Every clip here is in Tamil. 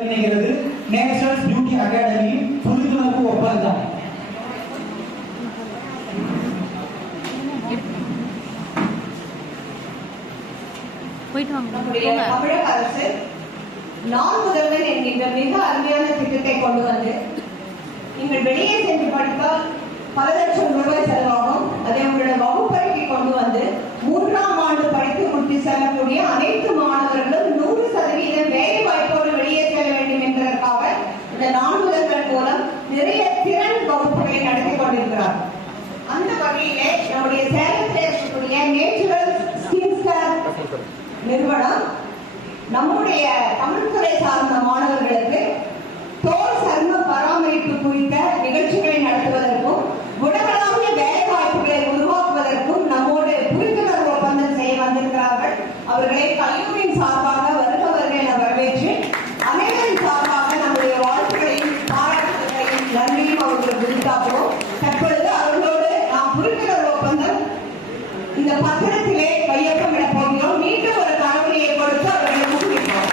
நேஷனல் பியூட்டி அகாடமி புரிந்துணர்வு ஒப்பந்தம். நம்முடைய தமிழக அரசு நான் முதல்வன் என்கின்ற மிக அருமையான திட்டத்தை கொண்டு வந்து நீங்கள் வெளியே சென்று படித்தால் பல லட்சம் ரூபாய் செலவாகும். அதை உங்களுடைய வகுப்பறைக்கு கொண்டு வந்து 3ஆம் ஆண்டு படித்து முட்டி செல்லக்கூடிய அனைத்து மாணவர்களும் 100% வேலை வாய்ப்போடு வெளியே செல்ல வேண்டும் என்பதற்காக இந்த நான் முதல்வன் மூலம் நிறைய திறன் வகுப்புகளை நடத்தி கொண்டிருக்கிறார். அந்த வகையிலே நம்முடைய சேலத்தில் இருக்கக்கூடிய நேச்சுரல் ஸ்கின் கேர் நிறுவனம் நம்முடைய தமிழ்துறை சார்ந்த மாணவர்களுக்கு தோல் சர்ம பராமரிப்பு குறித்த நிகழ்ச்சிகளை நடத்துவதற்கும் குணகளாவிய வேலை வாய்ப்புகளை உருவாக்குவதற்கும் நம்மோடு புரிந்துணர்வு ஒப்பந்தம் செய்ய வந்திருக்கிறார்கள். அவர்களை கல்லூரியின் சார்பாக வருக என வரவேற்று அனைவரின் சார்பாக நம்முடைய வாழ்த்துக்களையும் பாராட்டுகளையும் நன்றியும் அவர்களுக்கு விருத்தாக்குவோம். தற்பொழுது அவர்களோடு நாம் புரிந்துணர்வு ஒப்பந்தம் இந்த பத்திரத்திலே கையொப்பமிட போகிறோம். மீண்டும் ஒரு கணவரியை கொடுத்து அவர்களை ஊக்குவிப்போம்.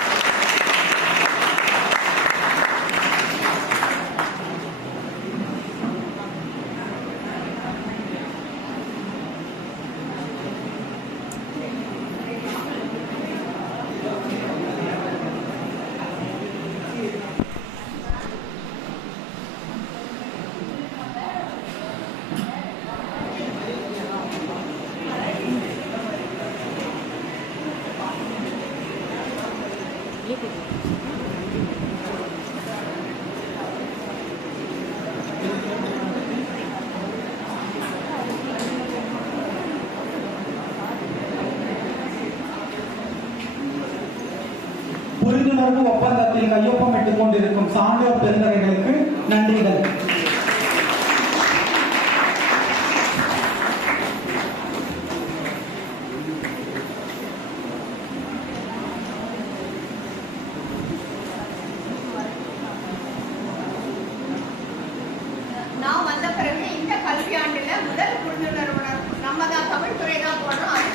புரிந்துணர்வு ஒப்பந்தத்தில் கையொப்பமிட்டுக் கொண்டிருக்கும் சான்றோர் பெருந்தகைகளுக்கு நன்றிகள். நான் வந்த பிறகு இந்த கல்வியாண்டுல முதல் புரிந்துணர்வு நம்ம தான் தமிழ்துறை தான் போடுறோம்.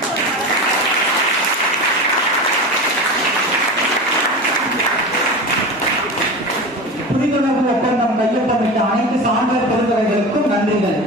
புரிந்துணர்வு ஒப்பந்தம் கையொப்பமிட்ட அனைத்து சான்றோர் பெருந்தகைகளுக்கும் நன்றிகள்.